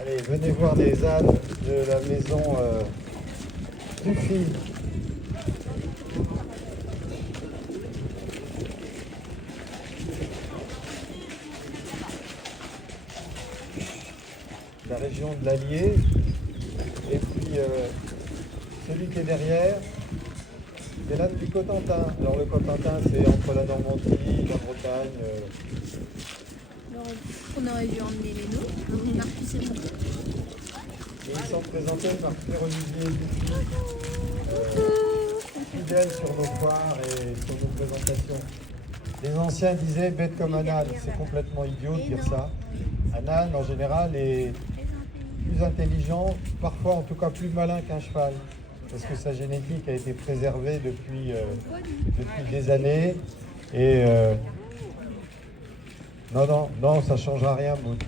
Allez, venez voir les ânes de la maison Dufy. La région de l'Allier. Et puis celui qui est derrière, c'est l'âne du Cotentin. Alors le Cotentin, c'est entre la Normandie, la Bretagne. Alors, on aurait dû emmener les nôtres, Marcus et moi. Et ils sont présentés par Pierre-Olivier Dufy, fidèle sur nos foires et sur nos présentations. Les anciens disaient bête comme un âne, c'est complètement idiot de dire ça. Un âne en général est plus intelligent, parfois en tout cas plus malin qu'un cheval, parce que sa génétique a été préservée depuis des années. Et non, ça ne changera rien, Maud.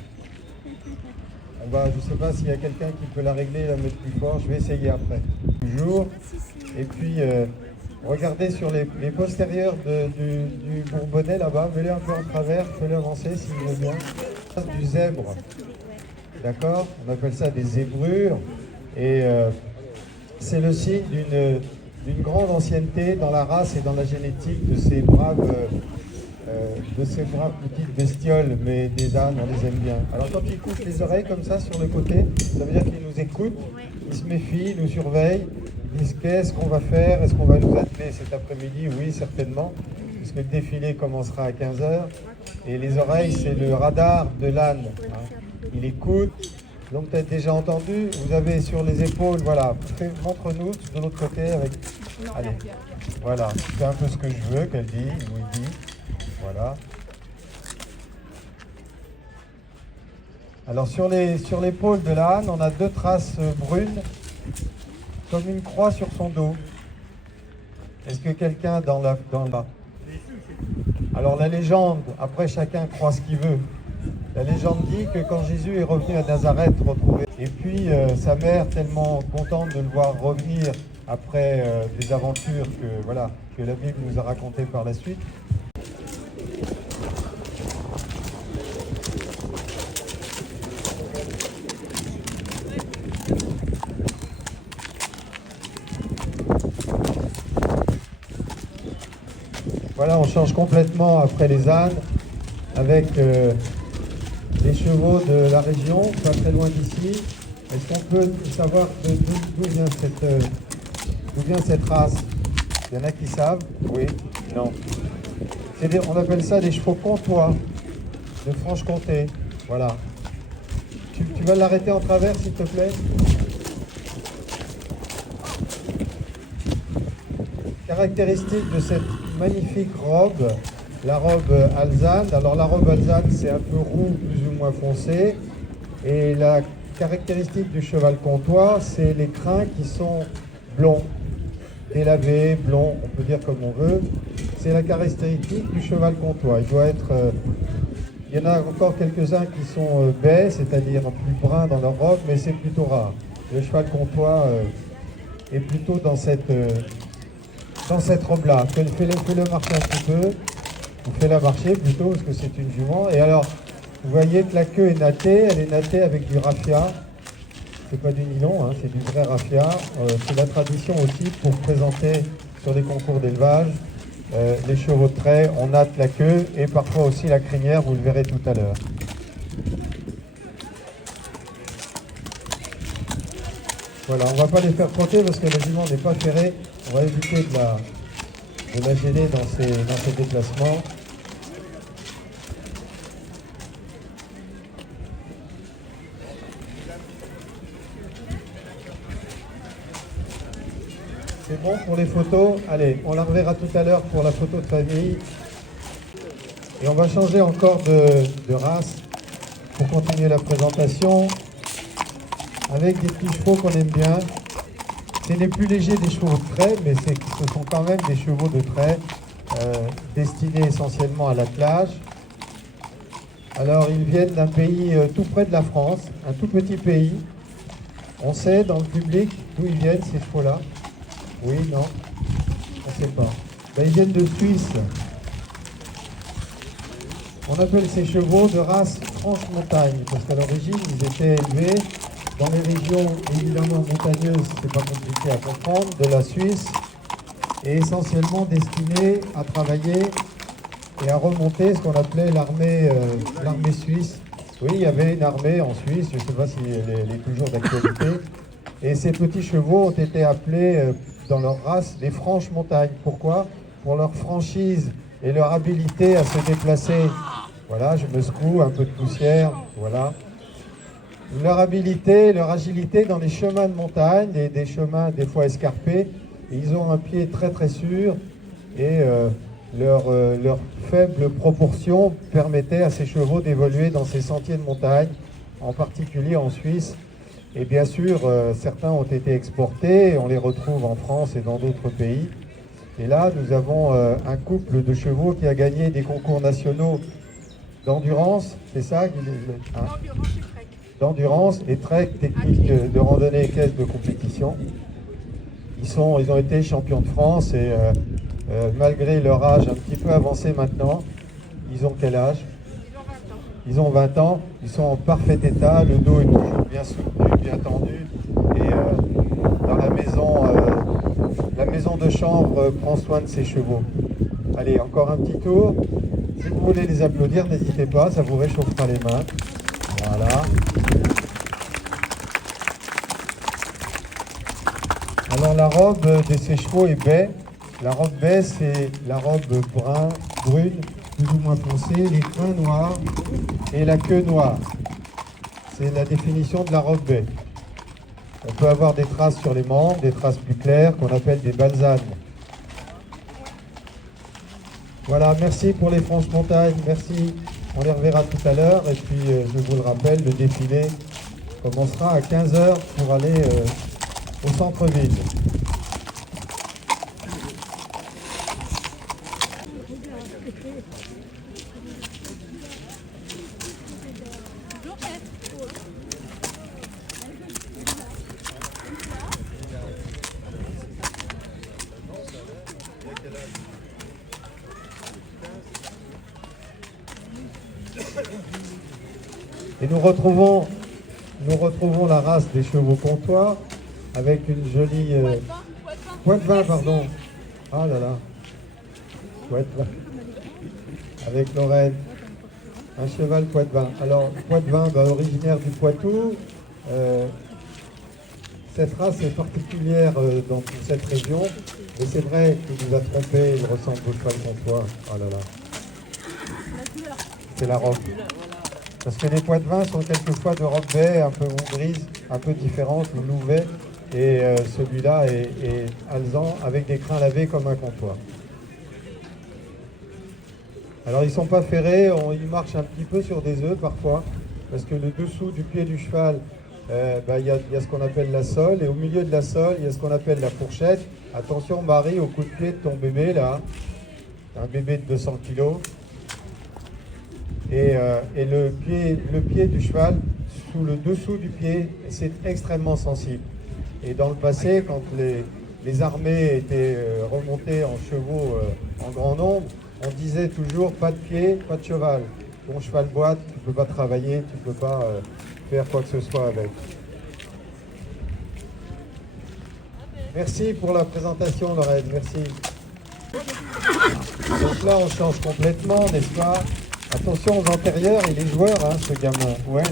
Je ne sais pas s'il y a quelqu'un qui peut la régler, la mettre plus fort, je vais essayer après. Toujours. Et puis, regardez sur les postérieurs du Bourbonnais là-bas, mets-le un peu en travers, fais-le avancer s'il veut bien. Du zèbre, d'accord? On appelle ça des zébrures. Et c'est le signe d'une grande ancienneté dans la race et dans la génétique de ces braves petites bestioles, mais des ânes, on les aime bien. Alors quand ils couchent les oreilles comme ça sur le côté, ça veut dire qu'ils nous écoutent, ils se méfient, ils nous surveillent, ils disent qu'est-ce qu'on va faire, est-ce qu'on va nous atteler cet après-midi? Oui, certainement, puisque le défilé commencera à 15h. Et les oreilles, c'est le radar de l'âne. Hein. Il écoute. Ils l'ont peut-être déjà entendu. Vous avez sur les épaules, voilà, montre-nous de l'autre côté avec. Allez, voilà, c'est un peu ce que je veux qu'elle dit, ou il dit. Voilà. Alors sur l'épaule de l'âne, on a deux traces brunes, comme une croix sur son dos. Est-ce que quelqu'un dans la... Alors la légende, après chacun croit ce qu'il veut. La légende dit que quand Jésus est revenu à Nazareth retrouver, et puis sa mère tellement contente de le voir revenir après des aventures que la Bible nous a racontées par la suite. Voilà, on change complètement après les ânes avec les chevaux de la région, pas très loin d'ici. Est-ce qu'on peut savoir d'où vient cette race? Il y en a qui savent? Oui? Non? On appelle ça des chevaux comtois de Franche-Comté. Voilà. Tu vas l'arrêter en travers, s'il te plaît? Caractéristique de cette magnifique robe, la robe alezane. Alors la robe alezane, c'est un peu roux, plus ou moins foncé. Et la caractéristique du cheval comtois, c'est les crins qui sont blonds, délavés, blonds, on peut dire comme on veut. C'est la caractéristique du cheval comtois. Il y en a encore quelques-uns qui sont bais, c'est-à-dire plus bruns dans leur robe, mais c'est plutôt rare. Le cheval comtois est plutôt dans cette robe-là. Fais-le marcher un petit peu, ou fais-la marcher plutôt, parce que c'est une jument. Et alors, vous voyez que la queue est nattée, elle est nattée avec du raffia. C'est pas du nylon, hein, c'est du vrai raffia. C'est la tradition aussi pour présenter sur les concours d'élevage les chevaux de trait. On natte la queue et parfois aussi la crinière, vous le verrez tout à l'heure. Voilà, on ne va pas les faire trotter parce que la jument n'est pas ferrée. On va éviter de la gêner dans ses déplacements. C'est bon pour les photos? Allez, on la reverra tout à l'heure pour la photo de famille. Et on va changer encore de race pour continuer la présentation avec des petits chevaux qu'on aime bien. C'est les plus légers des chevaux de trait, mais ce sont quand même des chevaux de trait destinés essentiellement à l'attelage. Alors, ils viennent d'un pays tout près de la France, un tout petit pays. On sait dans le public d'où ils viennent, ces chevaux-là. Oui, non, on ne sait pas. Ben, ils viennent de Suisse. On appelle ces chevaux de race Franche-Montagne, parce qu'à l'origine, ils étaient élevés dans les régions évidemment montagneuses, c'est pas compliqué à comprendre, de la Suisse, et essentiellement destinés à travailler et à remonter ce qu'on appelait l'armée suisse. Oui, il y avait une armée en Suisse, je ne sais pas si elle est toujours d'actualité, et ces petits chevaux ont été appelés dans leur race des Franche-Montagne. Pourquoi? Pour leur franchise et leur habilité à se déplacer. Voilà, je me secoue, un peu de poussière, voilà. Leur habilité, leur agilité dans les chemins de montagne, des chemins des fois escarpés. Ils ont un pied très très sûr et leur faible proportion permettait à ces chevaux d'évoluer dans ces sentiers de montagne, en particulier en Suisse. Et bien sûr, certains ont été exportés, on les retrouve en France et dans d'autres pays. Et là, nous avons un couple de chevaux qui a gagné des concours nationaux d'endurance, c'est ça hein? D'endurance et trek, technique de randonnée équestre de compétition. Ils ont été champions de France et malgré leur âge un petit peu avancé maintenant, ils ont quel âge? Ils ont 20 ans, ils sont en parfait état, le dos est toujours bien soutenu, bien tendu. Et dans la maison de chambre prend soin de ses chevaux. Allez, encore un petit tour. Si vous voulez les applaudir, n'hésitez pas, ça vous réchauffera les mains. Voilà. Alors la robe de ces chevaux est baie. La robe baie, c'est la robe brune, plus ou moins foncée, les crins noirs et la queue noire. C'est la définition de la robe baie. On peut avoir des traces sur les membres, des traces plus claires qu'on appelle des balsanes. Voilà, merci pour les Franche-Montagnes, merci. On les reverra tout à l'heure et puis je vous le rappelle, le défilé commencera à 15h pour aller au centre-ville. Et nous retrouvons la race des chevaux comtois avec une jolie... Poitevin, pardon. Ah là là. Poitevin. Avec Lorraine. Un cheval Poitevin. Alors, Poitevin, originaire du Poitou. Cette race est particulière dans toute cette région. Mais c'est vrai qu'il nous a trompé, il ressemble au cheval comtois. Ah là là. C'est la robe. Parce que les Poitevins sont quelquefois de robe baie, un peu grise, un peu différente, ou louvet. Et celui-là est alezan avec des crins lavés comme un comptoir. Alors ils ne sont pas ferrés, ils marchent un petit peu sur des œufs parfois, parce que le dessous du pied du cheval, il y a ce qu'on appelle la sole, et au milieu de la sole, il y a ce qu'on appelle la fourchette. Attention Marie, au coup de pied de ton bébé là, un bébé de 200 kg. Et le pied du cheval, sous le dessous du pied, c'est extrêmement sensible. Et dans le passé, quand les armées étaient remontées en chevaux en grand nombre, on disait toujours pas de pied, pas de cheval. Ton cheval boite, tu ne peux pas travailler, tu ne peux pas faire quoi que ce soit avec. Merci pour la présentation, Lorraine, merci. Donc là, on change complètement, n'est-ce pas? Attention aux antérieurs, il est joueur, hein, ce gamin. Ouais.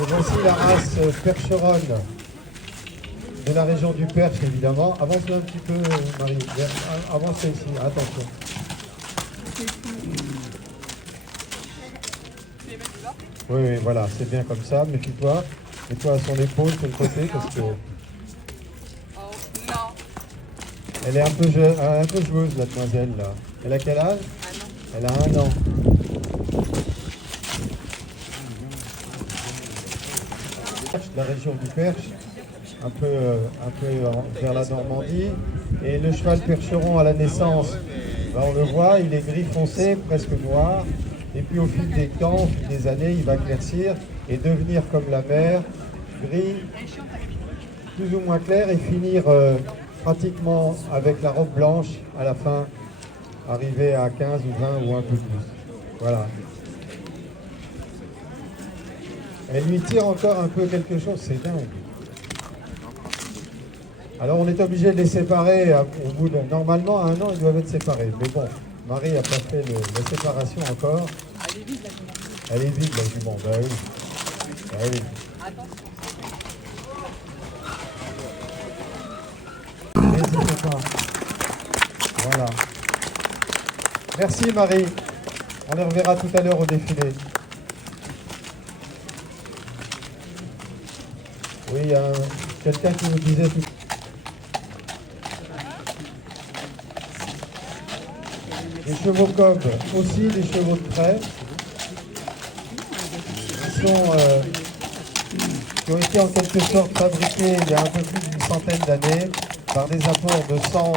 Et voici la race percheronne de la région du Perche, évidemment. Avance-le un petit peu, Marie. Avancez ici, attention. Oui, voilà, c'est bien comme ça. Méfie-toi. Mets-toi à son épaule, sur le côté, parce que... Elle est un peu joueuse, la demoiselle, là. Elle a quel âge? Elle a 1 an. La région du Perche, un peu vers la Normandie. Et le cheval percheron à la naissance, ben, on le voit, il est gris foncé, presque noir. Et puis au fil des temps, au fil des années, il va éclaircir et devenir comme la mère, gris, plus ou moins clair, et finir pratiquement avec la robe blanche à la fin, arriver à 15 ou 20 ou un peu plus. Voilà. Elle lui tire encore un peu quelque chose, c'est dingue. Alors on est obligé de les séparer au bout de... Normalement, à 1 an, ils doivent être séparés. Mais bon, Marie n'a pas fait la séparation encore. Elle est vide, la jument. Bah oui. Bah oui. N'hésitez pas. Voilà. Merci Marie. On les reverra tout à l'heure au défilé. Oui, il y a quelqu'un qui nous disait tout. Les chevaux cob, aussi des chevaux de trait, qui ont été en quelque sorte fabriqués il y a un peu plus d'une centaine d'années par des apports de sang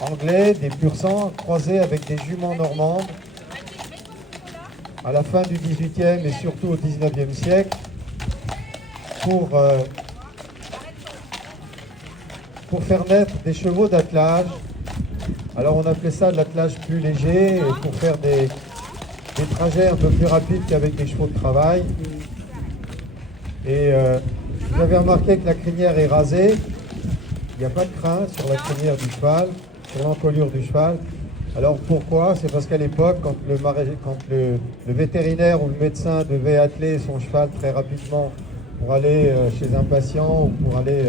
anglais, des pur sang, croisés avec des juments normandes à la fin du XVIIIe et surtout au XIXe siècle pour faire naître des chevaux d'attelage. Alors on appelait ça de l'attelage plus léger et pour faire des trajets un peu plus rapides qu'avec des chevaux de travail. Et vous avez remarqué que la crinière est rasée. Il n'y a pas de crin sur la crinière du cheval, sur l'encolure du cheval. Alors pourquoi? C'est parce qu'à l'époque, quand le vétérinaire ou le médecin devait atteler son cheval très rapidement pour aller chez un patient ou pour aller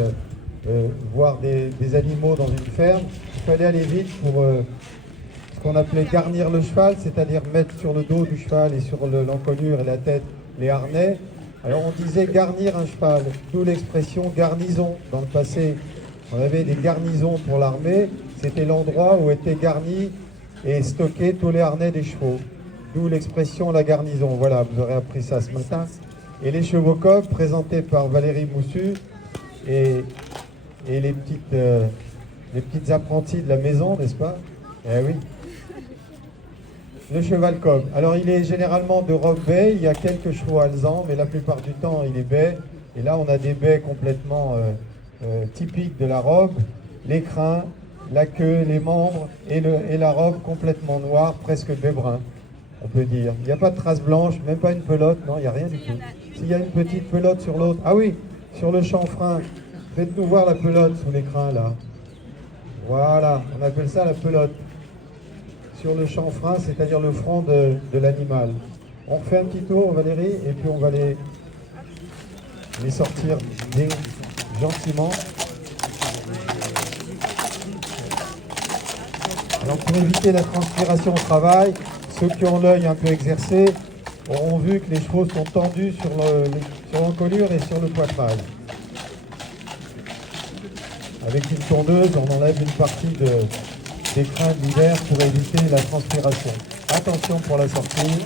voir des animaux dans une ferme, il fallait aller vite pour ce qu'on appelait garnir le cheval, c'est-à-dire mettre sur le dos du cheval et sur l'encolure et la tête les harnais. Alors on disait garnir un cheval, d'où l'expression garnison. Dans le passé, on avait des garnisons pour l'armée, c'était l'endroit où étaient garnis et stockés tous les harnais des chevaux. D'où l'expression la garnison. Voilà, vous aurez appris ça ce matin. Et les chevaux cob, présentés par Valérie Moussu et les petites apprenties de la maison, n'est-ce pas? Eh oui. Le cheval cob. Alors il est généralement de robe baie, il y a quelques chevaux alezans, mais la plupart du temps il est baie. Et là on a des baies complètement typiques de la robe, les crins, la queue, les membres et la robe complètement noire, presque baie brun, on peut dire. Il n'y a pas de traces blanches, même pas une pelote, non, il n'y a rien du tout. S'il y a une petite pelote sur l'autre, ah oui, sur le chanfrein, faites-nous voir la pelote sous les crins là. Voilà, on appelle ça la pelote. Sur le chanfrein, c'est-à-dire le front de l'animal. On refait un petit tour, Valérie, et puis on va les sortir gentiment. Alors pour éviter la transpiration au travail, ceux qui ont l'œil un peu exercé auront vu que les chevaux sont tendus sur l'encolure et sur le poitrail. Avec une tondeuse, on enlève une partie des crins de l'hiver pour éviter la transpiration. Attention pour la sortie.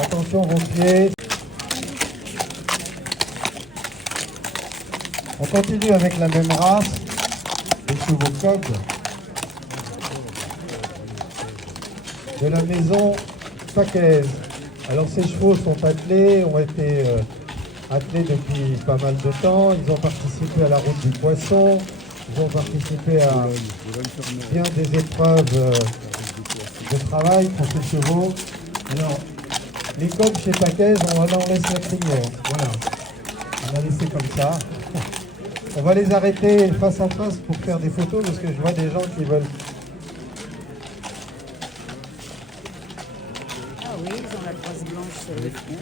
Attention vos pieds. On continue avec la même race, les chevaux cob de la maison Paquez. Alors ces chevaux sont attelés, ont été attelés depuis pas mal de temps. Ils ont participé à la route du poisson. Ils ont participé à bien des épreuves de travail pour ces chevaux. Alors, les cobs chez Paquez, on laisse la crinière. Voilà. On va laisser comme ça. On va les arrêter face à face pour faire des photos parce que je vois des gens qui veulent. Ah oui, ils ont la trace blanche sur le front.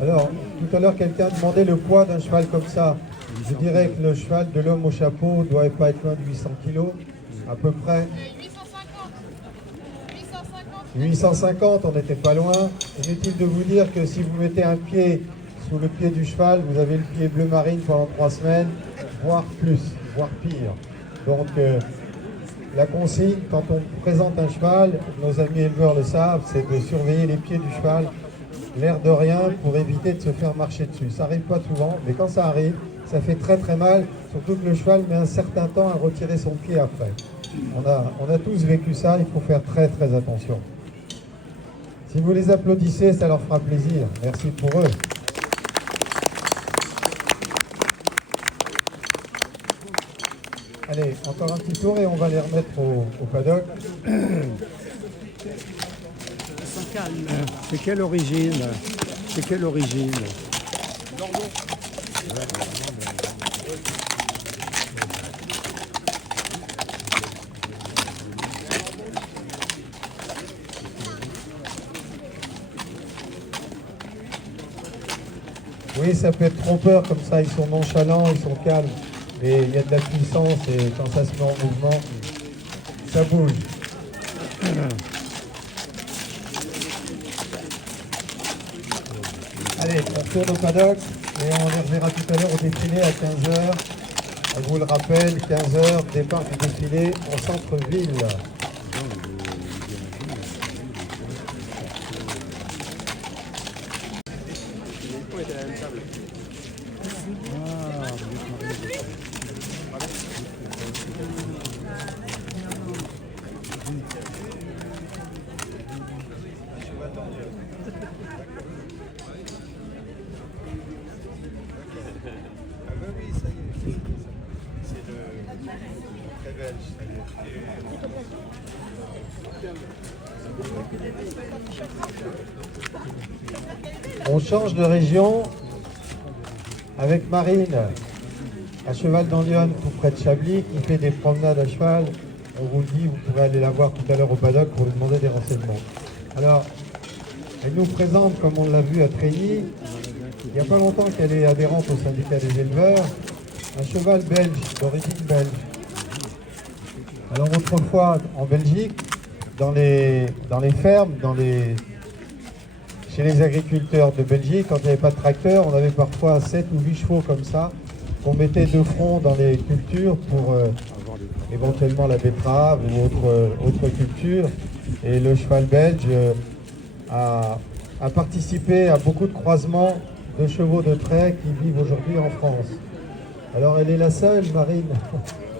Alors, tout à l'heure, quelqu'un demandait le poids d'un cheval comme ça. Je dirais que le cheval de l'homme au chapeau ne doit pas être loin de 800 kg, à peu près. 850, on n'était pas loin. Inutile de vous dire que si vous mettez un pied sous le pied du cheval, vous avez le pied bleu marine pendant 3 semaines, voire plus, voire pire. Donc, la consigne, quand on présente un cheval, nos amis éleveurs le savent, c'est de surveiller les pieds du cheval l'air de rien pour éviter de se faire marcher dessus. Ça n'arrive pas souvent, mais quand ça arrive, ça fait très très mal, surtout que le cheval met un certain temps à retirer son pied après. On a tous vécu ça, il faut faire très très attention. Si vous les applaudissez, ça leur fera plaisir. Merci pour eux. Allez, encore un petit tour et on va les remettre au paddock. Ils sont calmes. C'est quelle origine? C'est quelle origine? Oui, ça peut être trompeur comme ça, ils sont nonchalants, ils sont calmes, mais il y a de la puissance et quand ça se met en mouvement, ça bouge. Allez, on retourne au paddock et on les reverra tout à l'heure au défilé à 15h. Je vous le rappelle, 15h, départ du défilé en centre-ville. On change de région avec Marine, à cheval dans Lyon, tout près de Chablis, qui fait des promenades à cheval. On vous le dit, vous pourrez aller la voir tout à l'heure au paddock pour lui demander des renseignements. Alors, elle nous présente, comme on l'a vu à Treilly, il n'y a pas longtemps qu'elle est adhérente au syndicat des éleveurs, un cheval belge, d'origine belge. Alors autrefois, en Belgique, dans les fermes, chez les agriculteurs de Belgique, quand il n'y avait pas de tracteur, on avait parfois 7 ou 8 chevaux comme ça, qu'on mettait de front dans les cultures pour éventuellement la betterave ou autre culture. Et le cheval belge a participé à beaucoup de croisements de chevaux de trait qui vivent aujourd'hui en France. Alors elle est la seule, Marine,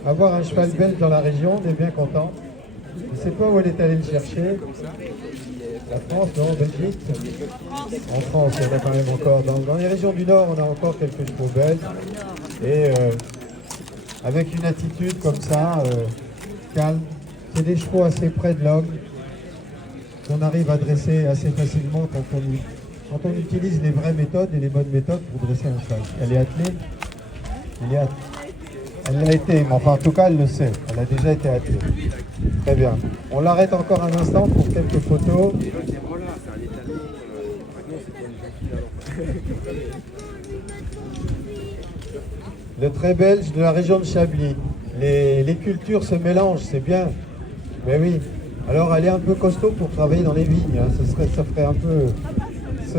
à avoir un cheval belge dans la région, on est bien content. Je ne sais pas où elle est allée le chercher. La France, non, Belgique. En France, il y en a quand même encore. Dans les régions du Nord, on a encore quelques chevaux belges. Et avec une attitude comme ça, calme. C'est des chevaux assez près de l'homme qu'on arrive à dresser assez facilement quand on utilise les vraies méthodes et les bonnes méthodes pour dresser un cheval. Elle est attelée. Elle l'a été, mais enfin en tout cas elle le sait. Elle a déjà été attelée. Très bien. On l'arrête encore un instant pour quelques photos. Le trait belge de la région de Chablis. Les cultures se mélangent, c'est bien. Mais oui. Alors elle est un peu costaud pour travailler dans les vignes. Hein. Ce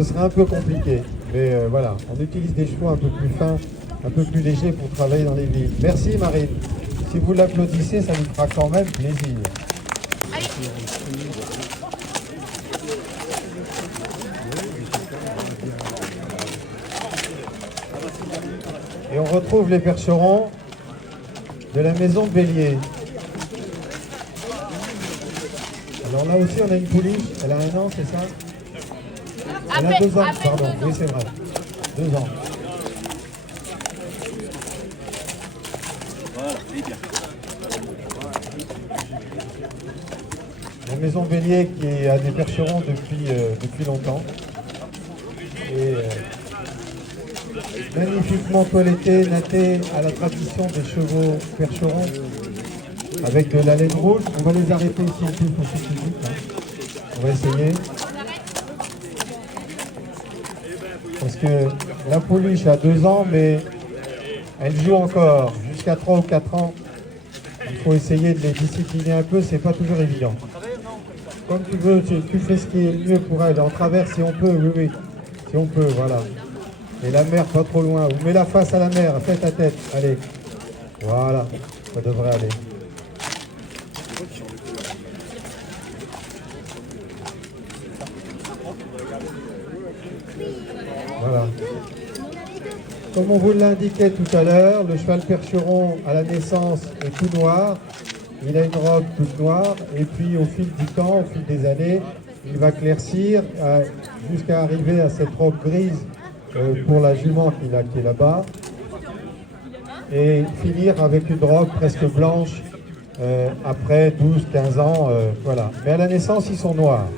serait un peu compliqué. Mais voilà, on utilise des chevaux un peu plus fins, un peu plus légers pour travailler dans les vignes. Merci Marine. Si vous l'applaudissez, ça nous fera quand même plaisir. Et on retrouve les percherons de la maison Bélier. Alors là aussi on a une pouliche, elle a 1 an, c'est ça? Elle a 2 ans, pardon, oui c'est vrai, 2 ans. La maison Bélier qui a des percherons depuis longtemps. Et magnifiquement toiletté, natté à la tradition des chevaux percherons avec de la laine rouge. On va les arrêter ici un peu pour tout de suite. Hein. On va essayer. Parce que la pouliche a 2 ans, mais elle joue encore jusqu'à 3 ou 4 ans. Il faut essayer de les discipliner un peu, c'est pas toujours évident. Comme tu veux, tu fais ce qui est le mieux pour elle. En travers, si on peut, oui, oui. Si on peut, voilà. Et la mer, pas trop loin. Ou mets la face à la mer, tête à tête. Allez. Voilà, ça devrait aller. Comme on vous l'indiquait tout à l'heure, le cheval percheron à la naissance est tout noir. Il a une robe toute noire et puis au fil du temps, au fil des années, il va claircir jusqu'à arriver à cette robe grise pour la jument qui est là-bas et finir avec une robe presque blanche après 12-15 ans. Voilà. Mais à la naissance, ils sont noirs.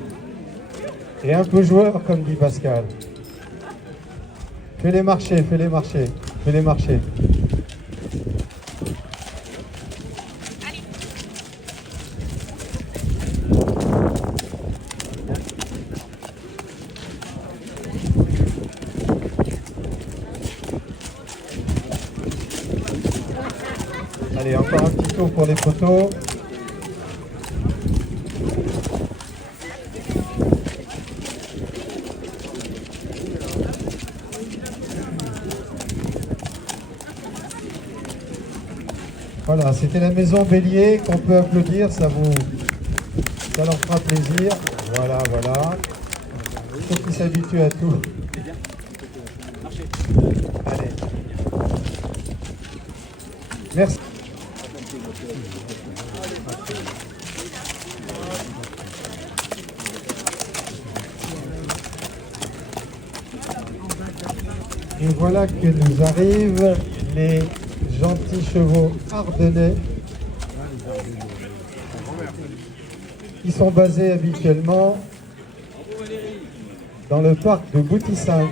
Et un peu joueurs, comme dit Pascal. Fais-les marcher, fais-les marcher, fais-les marcher. Allez, encore un petit tour pour les photos. Voilà, c'était la maison Bélier qu'on peut applaudir, ça leur fera plaisir. Voilà, voilà. Il faut qu'ils s'habituent à tout. Allez. Merci. Et voilà que nous arrivent les gentils chevaux ardennais. Ils sont basés habituellement dans le parc de Boutissin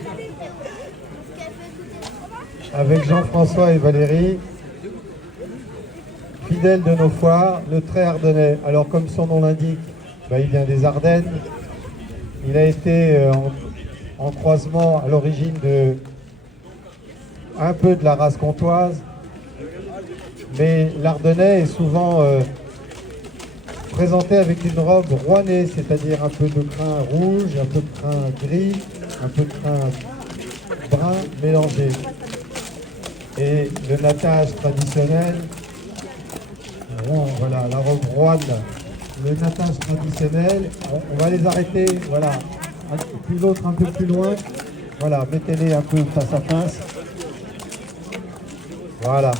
avec Jean-François et Valérie, fidèles de nos foires, le trait ardennais. Alors comme son nom l'indique, il vient des Ardennes. Il a été en croisement à l'origine de un peu de la race comtoise, mais l'Ardennais est souvent présenté avec une robe rouennée, c'est-à-dire un peu de crin rouge, un peu de crin gris, un peu de crin brun mélangé. Et le nattage traditionnel, voilà, la robe rouenne, le nattage traditionnel, on va les arrêter, voilà, puis l'autre un peu plus loin, voilà, mettez-les un peu face à face. Voilà.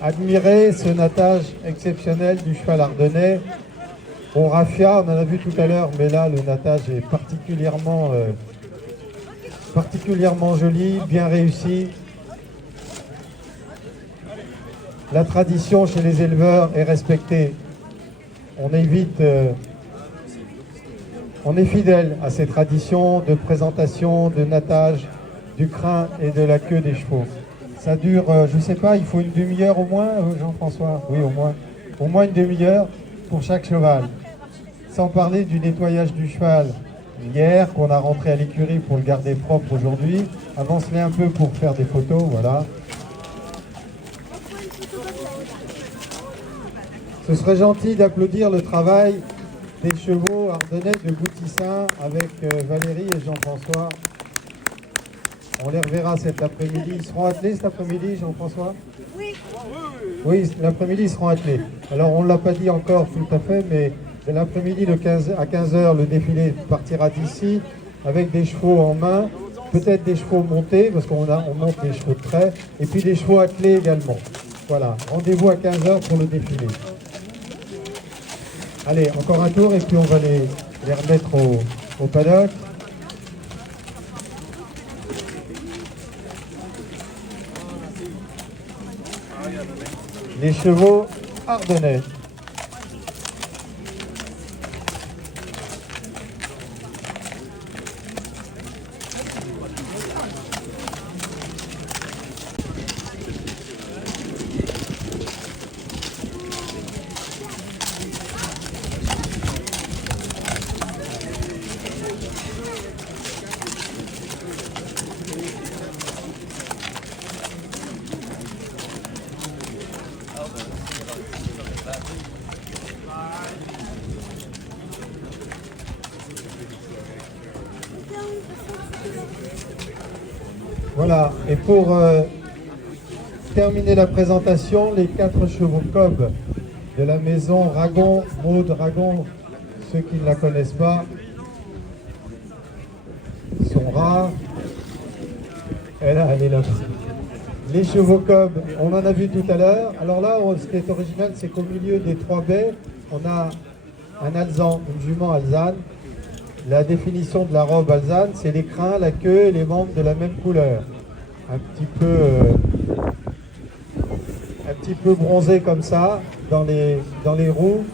Admirez ce nattage exceptionnel du cheval ardennais. Au raffia, on en a vu tout à l'heure, mais là le nattage est particulièrement joli, bien réussi. La tradition chez les éleveurs est respectée. On est fidèle à ces traditions de présentation, de nattage, du crin et de la queue des chevaux. Ça dure, je ne sais pas, il faut une demi-heure au moins, Jean-François? Oui, au moins. Au moins une demi-heure pour chaque cheval. Sans parler du nettoyage du cheval hier, qu'on a rentré à l'écurie pour le garder propre aujourd'hui. Avance-les un peu pour faire des photos, voilà. Ce serait gentil d'applaudir le travail des chevaux ardennais de Boutissin avec Valérie et Jean-François. On les reverra cet après-midi. Ils seront attelés cet après-midi, Jean-François? Oui. Oui, l'après-midi, ils seront attelés. Alors, on ne l'a pas dit encore tout à fait, mais l'après-midi à 15h, le défilé partira d'ici avec des chevaux en main, peut-être des chevaux montés, parce qu'on monte les chevaux de trait, et puis des chevaux attelés également. Voilà, rendez-vous à 15h pour le défilé. Allez, encore un tour et puis on va les remettre au paddock. Les chevaux ardennais. Voilà, et pour terminer la présentation, les 4 chevaux cob de la maison Ragon, Maud Ragon, ceux qui ne la connaissent pas sont rares. Elle est là. Les chevaux cob, on en a vu tout à l'heure. Alors là, ce qui est original, c'est qu'au milieu des 3 baies, on a un alezan, une jument alezane. La définition de la robe alezane, c'est les crins, la queue et les membres de la même couleur. Un petit peu bronzé comme ça, dans les roues,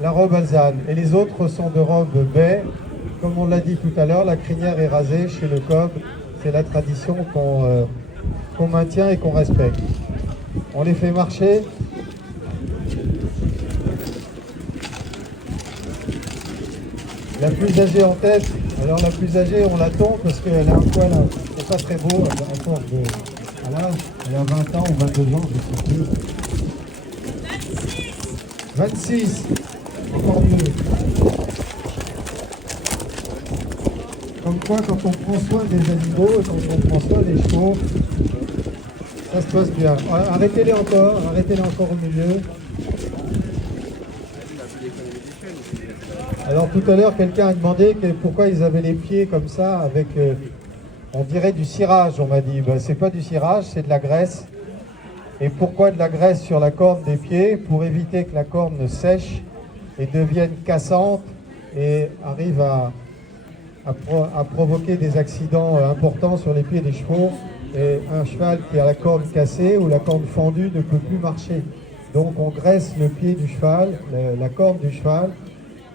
la robe alezane. Et les autres sont de robe baie. Comme on l'a dit tout à l'heure, la crinière est rasée chez le cob. C'est la tradition qu'on maintient et qu'on respecte. On les fait marcher. La plus âgée en tête, alors la plus âgée, on l'attend parce qu'elle a un poil, c'est pas très beau, à force de... Voilà, elle a 20 ans ou 22 ans, je sais plus. 26, encore mieux. Comme quoi, quand on prend soin des animaux, quand on prend soin des chevaux, ça se passe bien. Arrêtez-les encore au milieu. Alors tout à l'heure, quelqu'un a demandé pourquoi ils avaient les pieds comme ça, avec, on dirait du cirage, on m'a dit. Ben, c'est pas du cirage, c'est de la graisse. Et pourquoi de la graisse sur la corne des pieds? Pour éviter que la corne ne sèche et devienne cassante et arrive à provoquer des accidents importants sur les pieds des chevaux. Et un cheval qui a la corne cassée ou la corne fendue ne peut plus marcher. Donc on graisse le pied du cheval, la corne du cheval,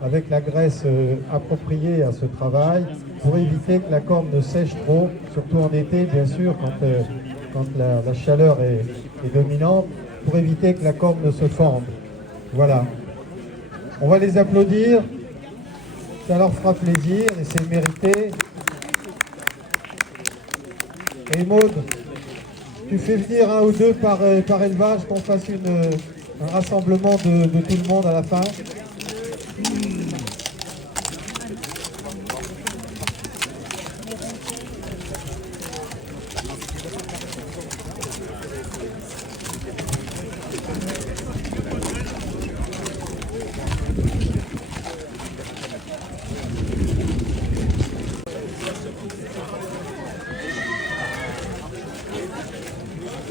avec la graisse appropriée à ce travail, pour éviter que la corne ne sèche trop, surtout en été, bien sûr, quand la chaleur est dominante, pour éviter que la corne ne se fende. Voilà. On va les applaudir, ça leur fera plaisir et c'est mérité. Et Maud, tu fais venir un ou deux par élevage, qu'on fasse un rassemblement de tout le monde à la fin.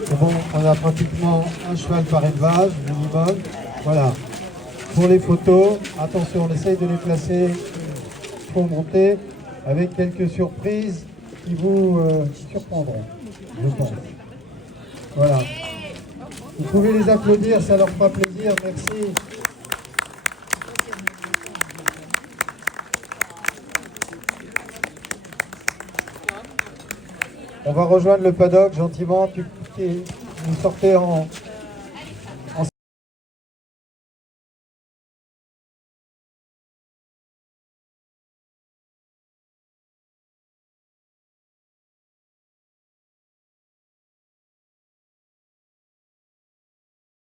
C'est bon, on a pratiquement un cheval par élevage, minimum. Voilà. Pour les photos, attention, on essaye de les placer pour monter avec quelques surprises qui vous surprendront, je pense. Voilà. Vous pouvez les applaudir, ça leur fera plaisir. Merci. On va rejoindre le paddock gentiment. Vous sortez en